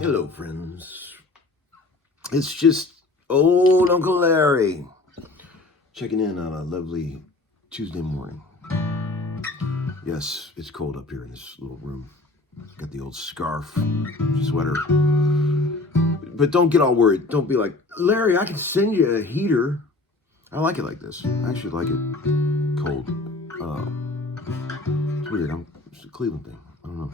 Hello, friends. It's just old Uncle Larry checking in on a lovely Tuesday morning. Yes, it's cold up here in this little room. Got the old scarf, sweater. But don't get all worried. Don't be like, Larry, I can send you a heater. I like it like this. I actually like it cold. It's weird. It's a Cleveland thing. I don't know.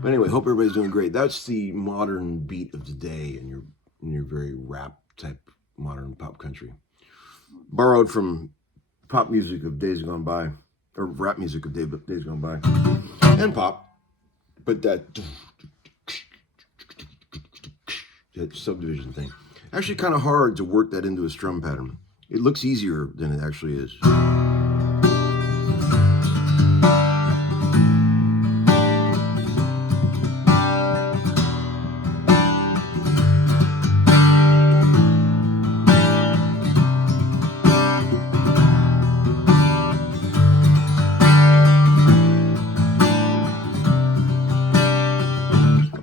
But anyway, hope everybody's doing great. That's the modern beat of the day in your very rap type modern pop country. Borrowed from pop music of days gone by, or rap music of days gone by, and pop. But that subdivision thing, actually kind of hard to work that into a strum pattern. It looks easier than it actually is.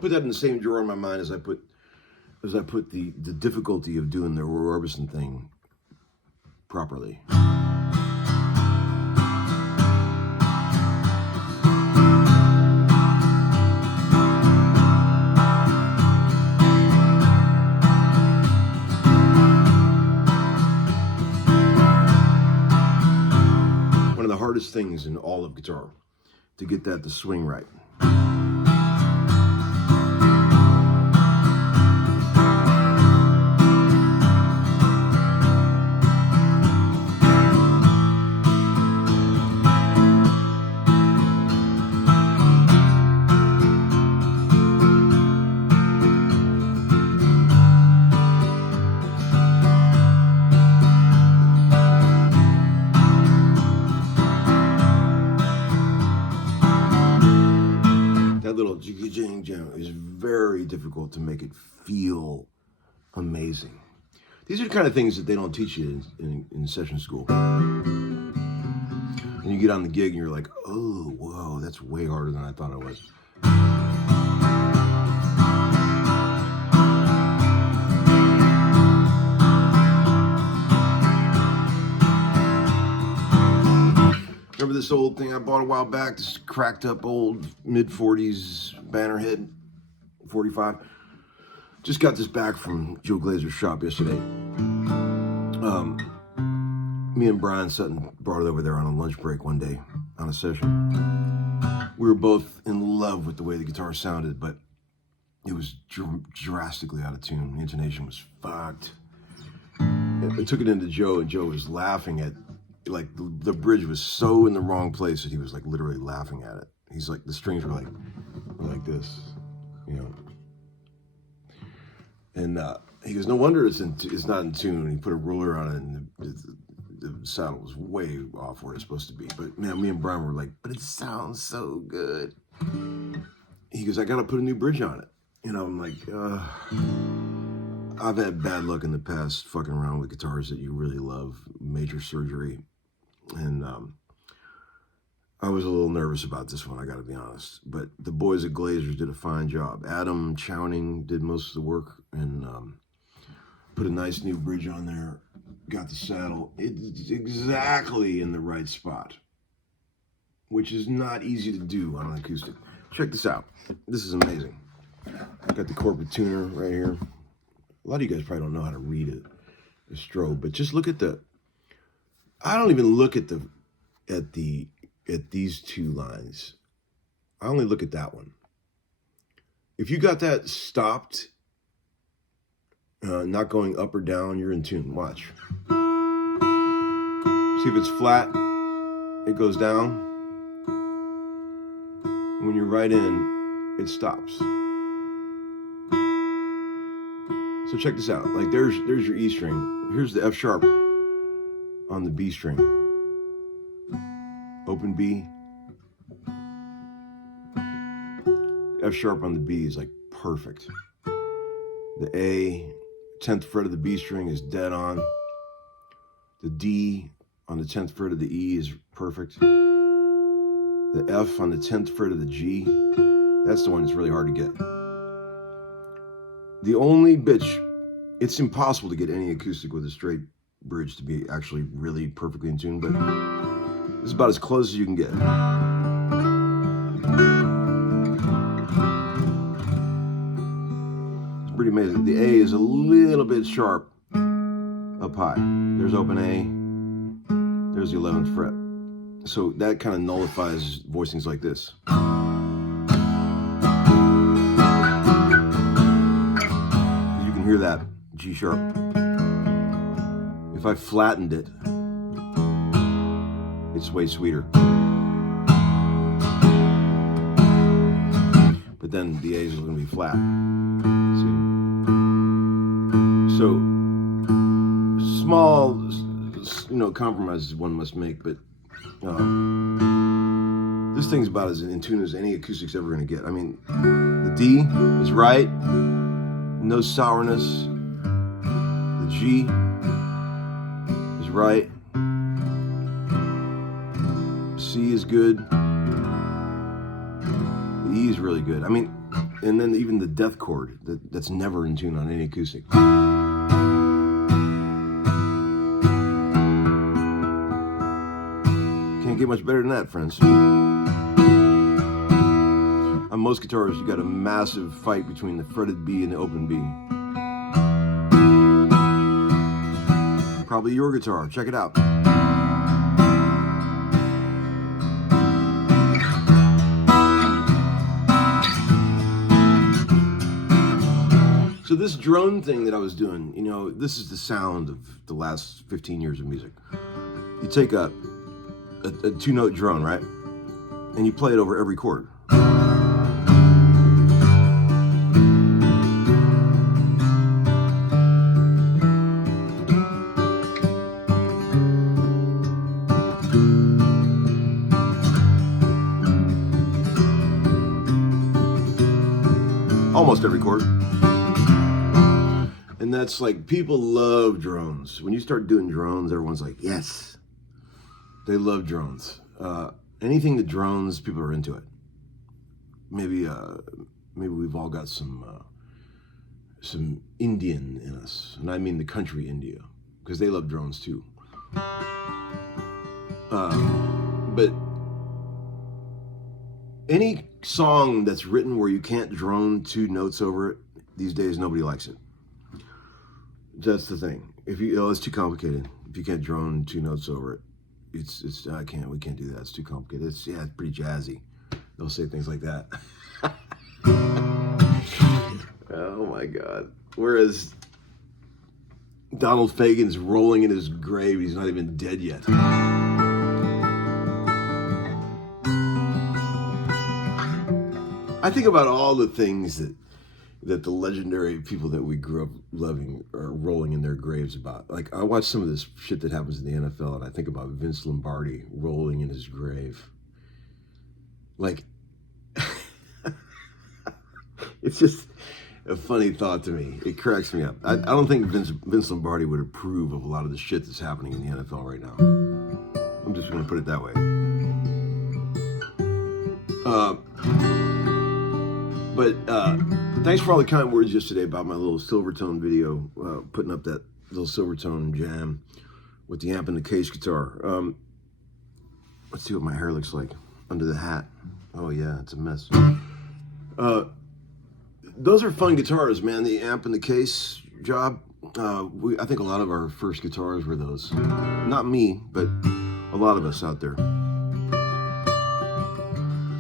Put that in the same drawer in my mind as I put the difficulty of doing the Roy Orbison thing properly. One of the hardest things in all of guitar, to get that to swing right. That little jing jam is very difficult to make it feel amazing. These are the kind of things that they don't teach you in session school. And you get on the gig and you're like, oh, whoa, that's way harder than I thought it was. Remember this old thing I bought a while back, this cracked up old mid-40s banner head, 45. Just got this back from Joe Glaser's shop yesterday. Me and Brian Sutton brought it over there on a lunch break one day on a session. We were both in love with the way the guitar sounded, but it was drastically out of tune. The intonation was fucked. I took it into Joe, and Joe was laughing at, like, the bridge was so in the wrong place that he was like literally laughing at it. He's like, the strings were like this, you know. And he goes, no wonder it's not in tune. And he put a ruler on it, and the saddle was way off where it's supposed to be. But man, me and Brian were like, but it sounds so good. He goes, I got to put a new bridge on it. You know, I'm like, I've had bad luck in the past fucking around with guitars that you really love, major surgery. And I was a little nervous about this one, I got to be honest. But the boys at Glaser did a fine job. Adam Chowning did most of the work and put a nice new bridge on there. Got the saddle. It's exactly in the right spot, which is not easy to do on an acoustic. Check this out. This is amazing. Got the corporate tuner right here. A lot of you guys probably don't know how to read a strobe, but just look at I don't even look at these two lines. I only look at that one. If you got that stopped, not going up or down, you're in tune. Watch. See if it's flat, it goes down. When you're right in, it stops. So check this out. Like there's your E string. Here's the F sharp on the B string. Open B. F sharp on the B is like perfect. The A, 10th fret of the B string is dead on. The D on the 10th fret of the E is perfect. The F on the 10th fret of the G, that's the one that's really hard to get. The only bitch, it's impossible to get any acoustic with a straight bridge to be actually really perfectly in tune, but this is about as close as you can get. It's pretty amazing. The A is a little bit sharp up high. There's open A, there's the 11th fret. So that kind of nullifies voicings like this. You can hear that G sharp. If I flattened it, it's way sweeter. But then the A's are going to be flat. See? So small, compromises one must make, but this thing's about as in tune as any acoustic's ever going to get. I mean, the D is right, no sourness. The G is right. C is good. The E is really good. I mean, and then even the death chord, that's never in tune on any acoustic. Can't get much better than that, friends. On most guitars, you got a massive fight between the fretted B and the open B. Probably your guitar. Check it out. So this drone thing that I was doing, this is the sound of the last 15 years of music. You take a two-note drone, right? And you play it over every chord. Almost every chord. And that's like, people love drones. When you start doing drones, everyone's like, yes. They love drones. Anything that drones, people are into it. Maybe we've all got some Indian in us, and I mean the country India, because they love drones too. But any song that's written where you can't drone two notes over it, these days nobody likes it. That's the thing. It's too complicated. If you can't drone two notes over it, we can't do that. It's too complicated. It's pretty jazzy. They'll say things like that. Oh my God. Whereas Donald Fagen's rolling in his grave, he's not even dead yet. I think about all the things that the legendary people that we grew up loving are rolling in their graves about. Like, I watch some of this shit that happens in the NFL, and I think about Vince Lombardi rolling in his grave. Like, it's just a funny thought to me. It cracks me up. I don't think Vince Lombardi would approve of a lot of the shit that's happening in the NFL right now. I'm just going to put it that way. But thanks for all the kind words yesterday about my little Silvertone video, putting up that little Silvertone jam with the amp and the case guitar. Let's see what my hair looks like under the hat. Oh yeah, it's a mess. Those are fun guitars, man. The amp and the case job. I think a lot of our first guitars were those. Not me, but a lot of us out there.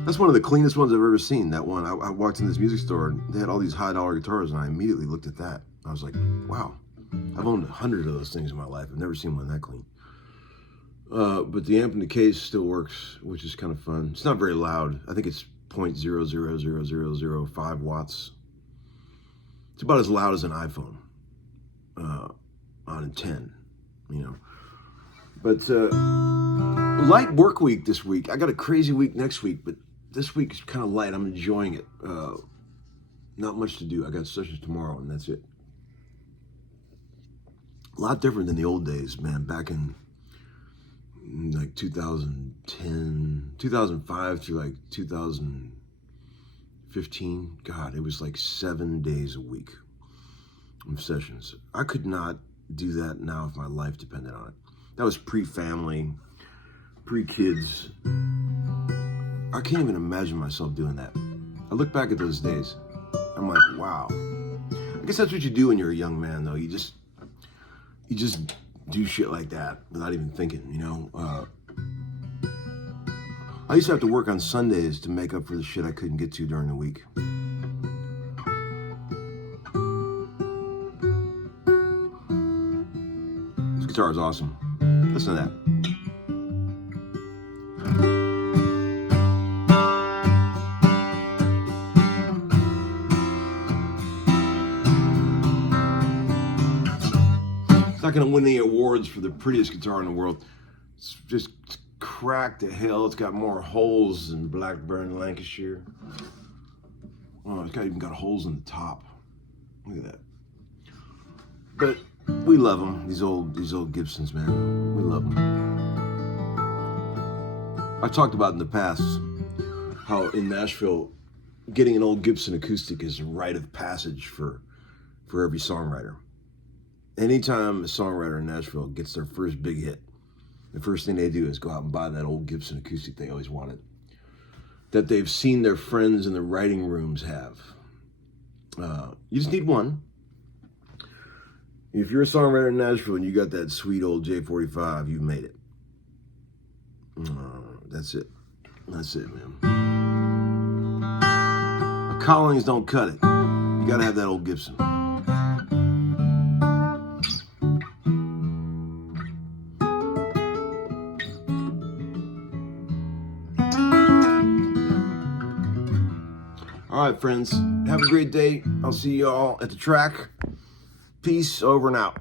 That's one of the cleanest ones I've ever seen, that one. I walked in this music store and they had all these high-dollar guitars, and I immediately looked at that. I was like, wow, I've owned 100 of those things in my life. I've never seen one that clean. But the amp in the case still works, which is kind of fun. It's not very loud. I think it's 0.000005 watts. It's about as loud as an iPhone on a 10, But light work week this week. I got a crazy week next week, but this week is kind of light. I'm enjoying it. Not much to do. I got sessions tomorrow, and that's it. A lot different than the old days, man. Back in like 2010, 2005 through like 2015. God, it was like 7 days a week. sessions. I could not do that now if my life depended on it. That was pre-family, pre-kids. I can't even imagine myself doing that. I look back at those days. I'm like, wow. I guess that's what you do when you're a young man, though. You just do shit like that without even thinking, you know. I used to have to work on Sundays to make up for the shit I couldn't get to during the week. This guitar is awesome. Listen to that. It's not going to win any awards for the prettiest guitar in the world. It's just cracked to hell. It's got more holes than Blackburn, Lancashire. Oh, it's even got holes in the top. Look at that. But we love them. These old Gibsons, man. We love them. I've talked about in the past how in Nashville, getting an old Gibson acoustic is a rite of passage for every songwriter. Anytime a songwriter in Nashville gets their first big hit, the first thing they do is go out and buy that old Gibson acoustic they always wanted, that they've seen their friends in the writing rooms have. You just need one. If you're a songwriter in Nashville and you got that sweet old J45, you've made it. That's it. That's it, man. Collings don't cut it. You gotta have that old Gibson. All right, friends, have a great day. I'll see you all at the track. Peace, over and out.